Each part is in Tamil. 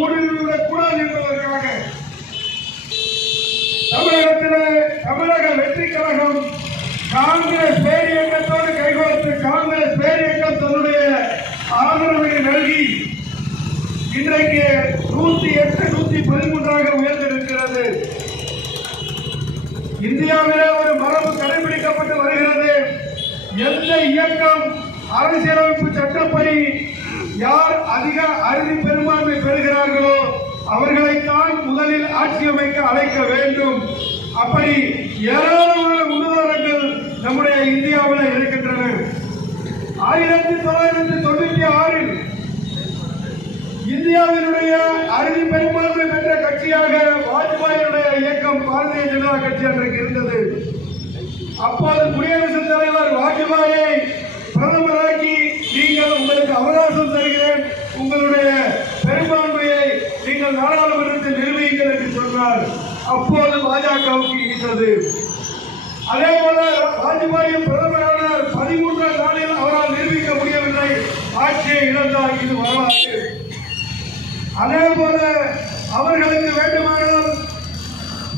ஊடுருவிவிடக் கூடாது என்பதற்காக தமிழகத்திலே தமிழக வெற்றி கழகம் காங்கிரஸ் பேரியக்கத்தோடு கைகோர்த்து காங்கிரஸ் பேரியக்கம் தன்னுடைய ஆதரவை நல்கி இன்றைக்கு 108 113 உயர்ந்திருக்கிறது. இந்தியாவிலே ஒரு மரபு கடைபிடிக்கப்பட்டு வருகிறது. எந்த இயக்கம் அரசியலமைப்பு சட்டப்படி யார் அதிக அறுதி பெரும்பான்மை பெறுகிறார்களோ அவர்களைத்தான் முதலில் ஆட்சி அமைக்க அழைக்க வேண்டும். அப்படி ஏராளமான உதாரணங்கள் நம்முடைய இந்தியாவில் இருக்கின்றன. 1996 இந்தியாவினுடைய அறுதி பெரும்பான்மை பெற்ற கட்சியாக வாஜ்பாயினுடைய இயக்கம் பாரதிய ஜனதா கட்சி அன்றைக்கு இருந்தது. அப்போது குடியரசுத் தலைவர் வாஜ்பாயை பிரதமராக்கி நீங்கள் உங்களுக்கு அவகாசம் தருகிறேன், உங்களுடைய பெரும்பான்மையை நீங்கள் நாடாளுமன்றத்தில் நிரூபியுங்கள் என்று சொன்னார். அப்போது பாஜகவுக்கு இணைத்தது. அதே போல வாஜ்பாயும் பிரதமரானார். 13 நாளில் அவரால் நிரூபிக்க முடியவில்லை, ஆட்சியை இழந்தார். இது வரலாறு. அதே போல அவர்களுக்கு வேண்டுமானால்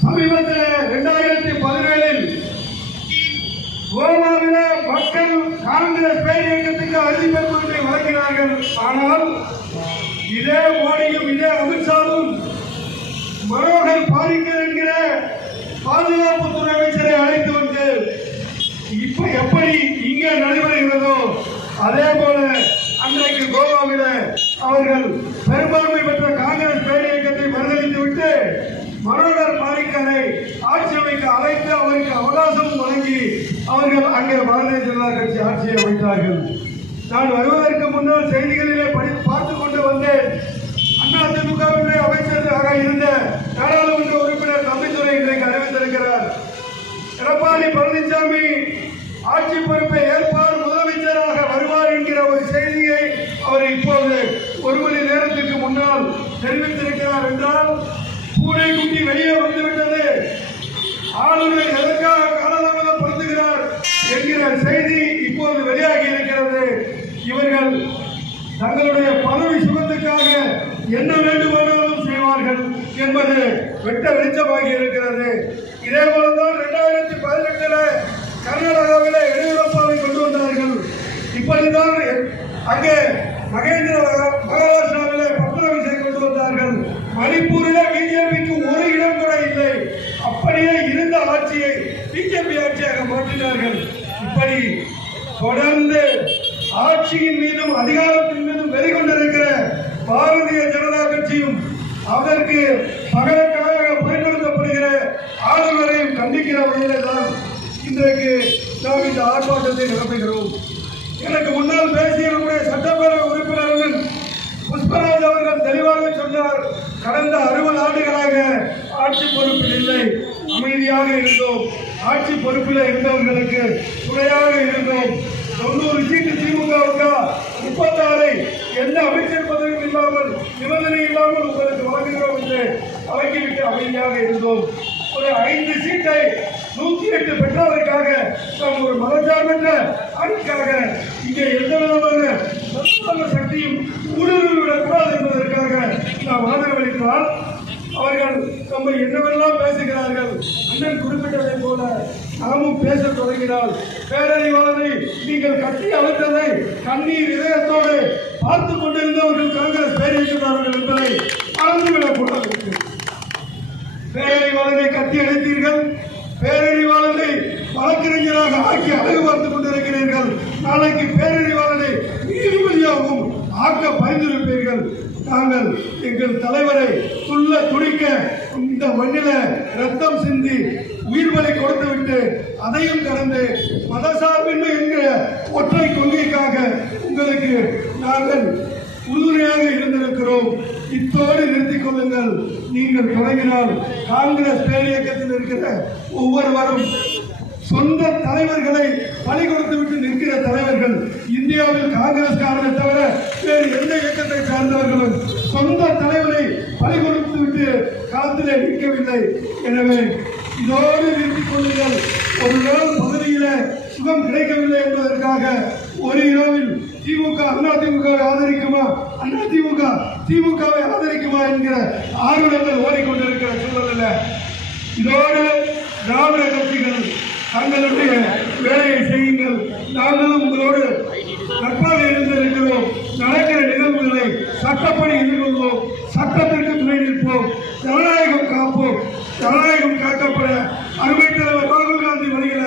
சமீபத்தில் 2017 கோவாவில் மக்கள் காங்கிரஸ் பேரியக்கத்துக்கு அறுதி பெரும்பான்மை வழங்கினார்கள். ஆனால் இதே மோடியும் இதே அமித்ஷாவும் மனோகர் பாரிக்கர் என்கிற பாதுகாப்புத்துறை அமைச்சரை அழைத்து வந்து இப்ப எப்படி இங்கே நடைபெறுகிறதோ அதே போல அன்றைக்கு கோவாவில் அவர்கள் பெரும்பான்மை பெற்ற காங்கிரஸ் பேரியக்கத்தை மறுதளித்து விட்டு மனோகர் பாரிக்கரை ஆட்சி அமைக்க அழைத்து அவருக்கு அவகாசம் வழங்கி அவர்கள் அங்கே பாரதிய ஜனதா கட்சி ஆட்சியை அமைத்தார்கள். நான் வருவதற்கு முன்னால் செய்திகளிலே பார்த்துக் கொண்டு வந்தேன். அதிமுகவினுடைய அமைச்சராக இருந்த நாடாளுமன்ற உறுப்பினர் தம்பிதுரை இன்றைக்கு அறிவித்திருக்கிறார். எடப்பாடி பழனிசாமி ஆட்சி பொறுப்பை ஏற்பார், முதலமைச்சராக வருவார் என்கிற ஒரு செய்தியை அவர் இப்போது 1 மணி நேரத்திற்கு முன்னால் தெரிவித்திருக்கிறார். என்றால் பூனை குட்டி வெளியே வந்துவிட்டது, ஆளுநர் எதற்காக காலதாமதப்படுத்துகிறார் என்கிற செய்தி இப்போது வெளியாகி இருக்கிறது. இவர்கள் தங்களுடைய பதவி சுகத்துக்காக என்ன வேண்டுமானாலும் செய்வார்கள் என்பது வெட்ட வெளிச்சமாகி இருக்கிறது. இதே போலதான் 2018 கர்நாடகாவில் எடியூரப்பாவை கொண்டு வந்தார்கள். இப்படிதான் அங்கே மகாராஷ்டிராவில் பட்னாவிஸை கொண்டு வந்தார்கள். மணிப்பூரில் பிஜேபிக்கு ஒரு இடம் கூட இல்லை. அப்படியே இருந்த ஆட்சியை பிஜேபி ஆட்சியாக மாற்றினார்கள். இப்படி தொடர்ந்து ஆட்சியின் மீதும் அதிகாரத்தின் மீதும் வெளிக்கொண்டிருக்கிற பாரதிய ஜனதா கட்சியும் அதற்கு பகலுக்காக பயன்படுத்தப்படுகிற ஆளுநரையும் கண்டிக்கிற வகையிலே தான் இன்றைக்கு நாம் இந்த ஆர்ப்பாட்டத்தை நடத்துகிறோம். எனக்கு முன்னால் பேசிய நம்முடைய சட்டப்பேரவை உறுப்பினர்கள் புஷ்பராஜ் அவர்கள் தெளிவாக சொன்னார். கடந்த 60 ஆண்டுகளாக ஆட்சி பொறுப்பில் இல்லை, அமைதியாக இருந்தோம். ஆட்சி பொறுப்பில் இருந்தவர்களுக்கு துணையாக இருந்தோம். 90 சீட்டு திமுகவுக்கு 36 எந்த அமைச்சர் பதவியும் இல்லாமல் நிபந்தனை இல்லாமல் உங்களுக்கு வழங்குகிறோம் என்று வழங்கிவிட்டு அமைதியாக இருந்தோம். ஒரு 5 சீட்டை 108 பெற்றதற்காக நாம் ஒரு மதச்சார்பற்ற ஆட்சிக்காக இங்கே எந்த விதமான சக்தியும் ஊடுருவிவிடக்கூடாது என்பதற்காக நாம் ஆதரவளித்தால் அவர்கள் நம்ம என்னவெல்லாம் பேசுகிறார்கள். அண்ணன் குறிப்பிட்டதை போல நாமும் பேச தொடங்கினால் பேரறிவாளரை நீங்கள் கட்டி அழைத்ததை கண்ணீர் இதயத்தோடு பார்த்து கொண்டிருந்தவர்கள் காங்கிரஸ் பேரியக்கத்தார்கள் என்பதை மறந்துவிடக்கூடாது. பேரறிவாளரை கட்டி அழைத்தீர்கள், பேரறிவாளரை வழக்கறிஞராக ஆக்கி அழகு பார்த்துக் கொண்டிருக்கிறீர்கள். நாளைக்கு பேரறிவாளரை நீதிபதியாகவும் ஆக்க பரிந்துரைப்பீர்கள். நாங்கள் எங்கள் தலைவரை துள்ள துடிக்க இந்த மண்ணில ரத்தம் சிந்தி உயிர் பலி கொடுத்துவிட்டு அதையும் கடந்து மதசார்பின்மை என்கிற ஒற்றை கொள்கைக்காக உங்களுக்கு நாங்கள் உறுதுணையாக இருந்திருக்கிறோம். இத்தோடு நிறுத்திக் கொள்ளுங்கள். நீங்கள் தொடங்கினால் காங்கிரஸ் பேரியக்கத்தில் இருக்கிற ஒவ்வொருவரும் சொந்த தலைவர்களை பலி கொடுத்து விட்டு நிற்கிற தலைவர்கள் இந்தியாவில் காங்கிரஸ் காரனை தவிர வேறு எந்த இயக்கத்தை சார்ந்தவர்களும் சொந்த தலைவரை பலி கொடுத்து விட்டு களத்திலே நிற்கவில்லை. எனவே இதோடு நிறுத்திக் கொள்ளுங்கள். ஒரு நாள் பகுதியில சுகம் கிடைக்கவில்லை என்பதற்காக ஒரு இரவில் திமுக அதிமுக ஆதரிக்குமா, அதிமுக திமுகவை ஆதரிக்குமா என்கிற ஆர்வலர்கள் ஓடிக்கொண்டிருக்கிற சூழலில் இதோடு திராவிட கட்சிகள் தங்களுடைய வேலையை செய்யுங்கள், நாங்களும் உங்களோடு நட்பாக இருந்திருக்கிறோம், நடக்கிற நிகழ்வுகளை சட்டப்படி எதிர்கொள்வோம், சட்டத்திற்கு துணை நிற்போம், ஜனநாயகம் காப்போம், ஜனநாயகம் காக்கப்பட அருமை தலைவர் ராகுல் காந்தி வருகிற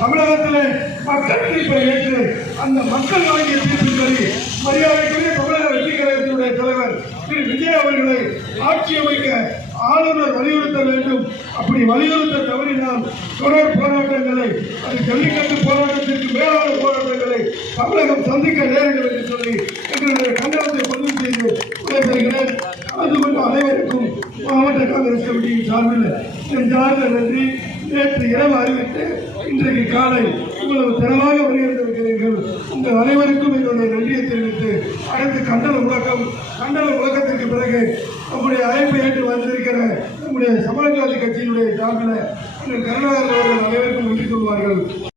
தமிழகத்திலே மக்கள் தீர்ப்பை ஏற்று அந்த மக்கள் வழங்கிய தீர்ப்பின்படி மரியாதைக்குரிய தமிழக வெற்றி கழகத்தினுடைய தலைவர் திரு விஜய் அவர்களை ஆட்சி அமைக்க ஆளுநர் வலியுறுத்த வேண்டும். அப்படி வலியுறுத்த தவறினால் தொடர் போராட்டங்களை, அது ஜல்லிக்கட்டு போராட்டத்திற்கு மேலான போராட்டங்களை தமிழகம் சந்திக்க நேரிடும் என்று சொல்லி எங்களுடைய கண்டனத்தை பதிவு செய்து விடைபெறுகிறேன். அதுகொண்டு அனைவருக்கும் மாவட்ட காங்கிரஸ் கமிட்டியின் சார்பில் என் சார்ந்த நன்றி. நேற்று இரவு அறிவித்து இன்றைக்கு காலை இவ்வளவு திறமாக வருகின்றிருக்கிறீர்கள். உங்கள் அனைவருக்கும் என்னுடைய நன்றியை தெரிவித்து அடுத்து கண்டன முழக்கத்திற்கு பிறகு நம்முடைய அழைப்பை ஏற்று வந்திருக்கிற நம்முடைய சமாஜ்வாதி கட்சியினுடைய சார்பில் கருணாகரன் அவர்கள் அனைவருக்கும் நன்றி சொல்வார்கள்.